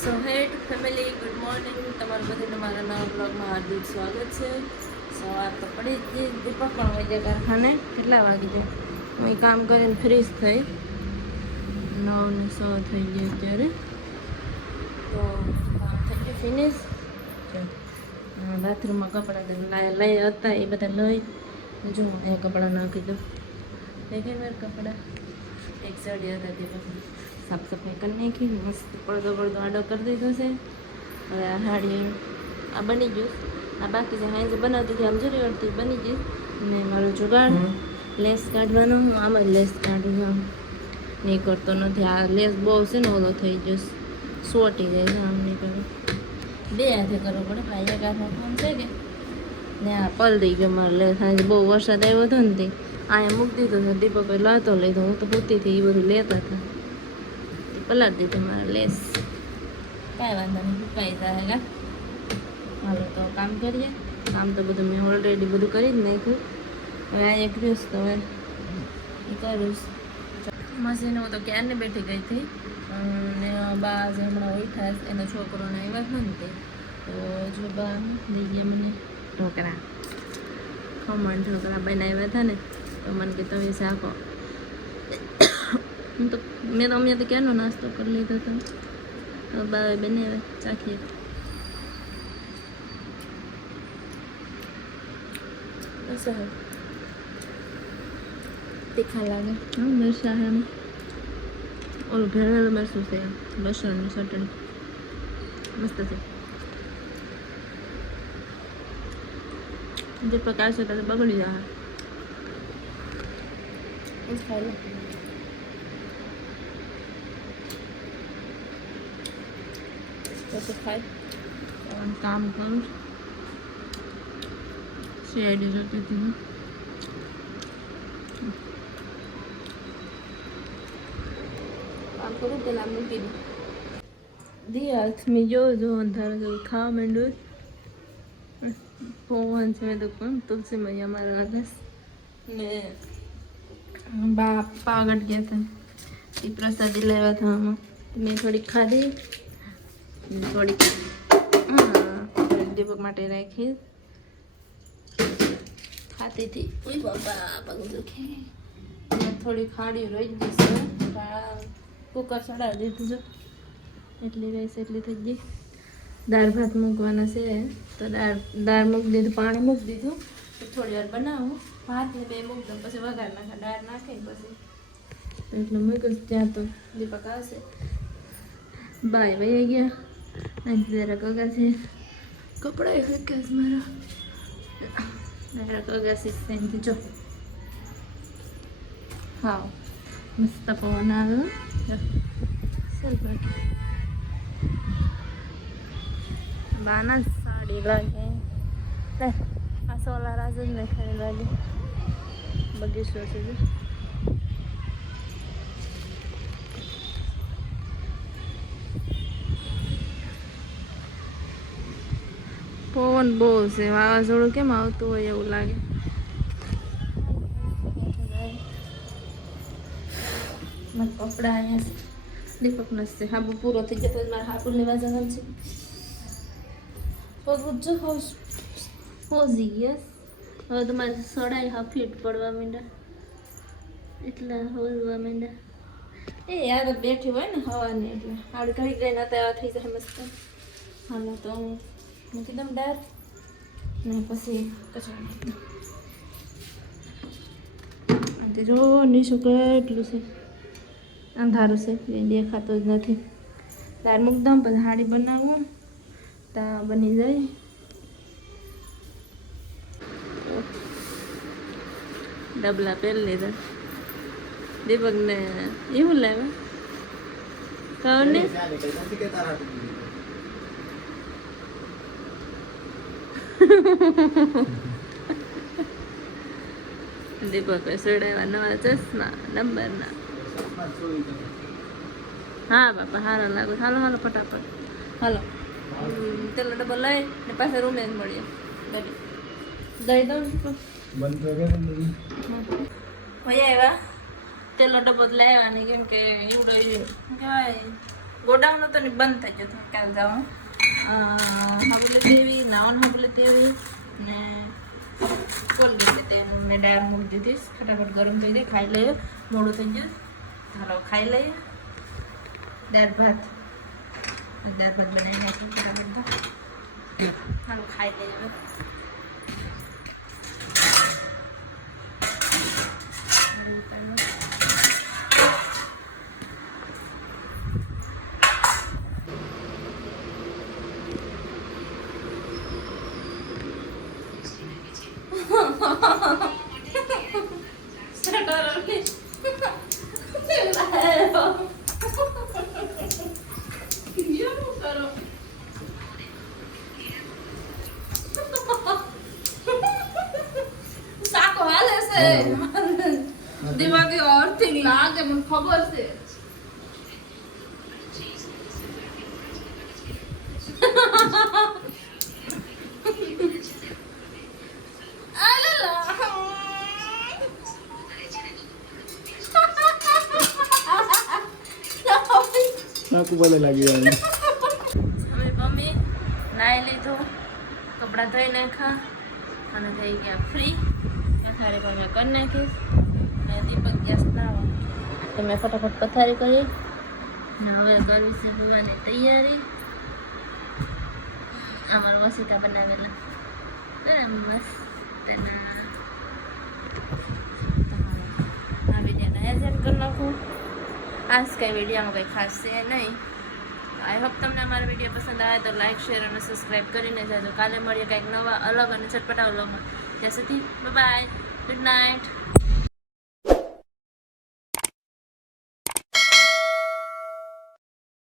સો હેડ family good morning, તમારું બધાને મારા નવા બ્લોગમાં હાર્દિક સ્વાગત છે. સવાર તો પડી જ ગઈ, દીપક પણ વહી ગયા કારખાને. કેટલા વાગી જાય? હું કામ કરીને ફ્રીશ થઈ 9 ને 100 થઈ ગઈ અત્યારે. તો કામ થઈ ગયું ફિનિશ. બાથરૂમમાં કપડાં લઈ હતા એ બધા લઈ જો એ કપડાં નાખી દઉં. દેખે મારા કપડાં એક સાડી હતા તે પછી સાફ સફાઈ કરી નાખી, મસ્ત પડદો આડો કરી દીધો છે. હવે આ સાડી આ બની ગયું, આ બાકી છે હાઈ જે બનાવતી હતી આમ જોરી વળતી બની ગઈ. ને મારો જુગાડ લેસ કાઢવાનો, હું આમ જ લેસ કાઢું આમ નહીં કરતો નથી. આ લેસ બહુ છે ને ઓલો થઈ ગયો, સોટી જાય છે. આમ નહીં કરું, બે હાથે કરવો પડે. પણ એક હાથમાં ફોન છે કે ને આ પલ દઈ ગયો મારો લેસ. આજે બહુ વરસાદ આવ્યો હતો ને તે અહીંયા મૂકી દીધો હતો. દીપક લાવતો લીધો, હું તો પૂતી હતી એ બધું લેતા હતા. પલાટ દીધું મારા લેસ. કાંઈ વાંધો નહીં, સુકાઈ જાય કા. હાલો તો કામ કરીએ. કામ તો બધું મેં ઓલરેડી બધું કરી જ નાખ્યું. હવે આ એક રહ્યું તો હવે એ કરું. મશીન હું તો ક્યારની બેઠી ગઈ હતી ને બા જે હમણાં ઉઠ્યા એનો છોકરોને આવ્યા હતા ને તે તો જો બા દીદીએ મને ઢોકળા ખમણ ઢોકળા બનાવ્યા હતા ને તો મને કે તમે શાકો. હું તો મેં તો અમને તો ક્યારનો નાસ્તો કરી લીધો હતો. તો બાવે બનાવ્યા, ચાખીએ. તીખા લાગે મરચા એમ ઓલું ભેળવેલું મરચું છે, લસણની ચટણી મસ્ત છે. જે પકાવશે તો બગડી જાય. ખાઈ લો. પછી ખાઈ કામ કરું. શેરડી જોતી હતી હું. કામ કરું પેલા મૂકી દઉં. દી હાથમી જો અંધારો જો ખાવા માંડ્યું. પવન છે તો કોણ તુલસી મૈયા મારા રસ ને બા પાગટ ગયા હતા એ પ્રસાદી લેવા હતા. આમાં મેં થોડીક ખાધી, થોડીક દીપક માટે રાખી ખાતી હતી. ઓય બાપા પગ દુખે. થોડી ખાડી રહી ગઈ છે, કુકર ચડાવી દીધું છે એટલી રહીશ એટલી થઈ ગઈ. દાળ ભાત મૂકવાના છે તો દાળ મૂકી દીધું, પાણી મૂકી દીધું. થોડી વાર બનાવું, ભાત ને બે મૂકી દઉં, પછી વઘાર નાખા દાળ નાખીને પછી એટલે મૂક્યું. ત્યાં તો દીપક આવશે. બાય વહી ગયા. અહીં જરા કગા છે, કપડાં હરક્યા છે મારા. જરા કગા છે ત્યાંથી જો. હા મસ્ત પવન આવ્યો. ચાલ બાકી બાના સાડી લાગે. આ સોલા રાજ જ મેં ખાઈ લાગે. બગીચો છે જો. પવન બહુ છે, વાવાઝોડું કેમ આવતું હોય એવું લાગે. મારા કપડા અહીંયા છે, દીપક નથી. હાબુ પૂરો થઈ જતો મારે હાબુ લેવા જવાનું છે. પગ જો હોજી યસ. હવે તમારે સડાઈ હા ફીટ પડવા માંડ્યા એટલા હોજવા માંડ્યા. એ યાર બેઠી હોય ને હવાની એટલે આવડી ઘડી ગઈ ના તૈયાર થઈ જાય મસ્ત. હાલો તો હું મૂકી દઉં દાળ ને પછી કચરા જો નીચું કેટલું છે, અંધારું છે એ દેખાતું જ નથી. દાળ મૂકી દઉં પછી હાડી બનાવું તો બની જાય. ડબલા પહેરી લીધા. દીપકને એવું લાવે ખબર ને દીપક સોડાવ્યા નવા ચશ્મા નંબરના. હા બાપા હારો લાગુ. હાલો હાલો ફટાફટ હાલો. તેલો ડબ્બો લઈ ને પાછા રૂમે જ મળીએ. દઈ દઉં ભાઈ આવ્યા તેલો ડબ્બો જ લાવ્યા ને કેમ કે એવડો કહેવાય ગોડાઉન તો ને બંધ થઈ ગયો તો કાલ જાઉં હાબુલે દેવી નાવન હાબુલે દેવી ને કોલગેટ લેતે ને ડાયર મૂકી દીધીશ ફટાફટ ગરમ થઈ જાય ખાઈ લઈએ મોડું થઈ ગયું ચાલો ખાઈ લઈએ દાળ ભાત બનાવી નાખી ફટાફટ ચાલો ખાઈ લઈએ હવે दिमाग और थिंग लागे मुझे खबर से નાકુ બોલે લાગી જાય અમે મમ્મી નાઈ લીધું કપડાં ધોઈ નાખ્યા અને થઈ ગયા ફ્રી પથારી પણ મેં કરી નાખીશ અને દીપક ગેસ ના તો મેં ફટાફટ પથારી કરી ને હવે કરવી છે હોવાની તૈયારી અમારા વસીતા બનાવેલા મસ્ત આ વિડીયોને એઝેન્ટ કરી નાખું આજ કંઈ વિડીયોમાં કંઈ ખાસ છે નહીં આઈ હોપ તમને અમારો વિડીયો પસંદ આવે તો લાઇક શેર અને સબસ્ક્રાઈબ કરીને જાજો કાલે મળીએ કંઈક નવા અલગ અને ચટપટા વ્લોગમાં ત્યાં સુધી બાય ગુડ નાઇટ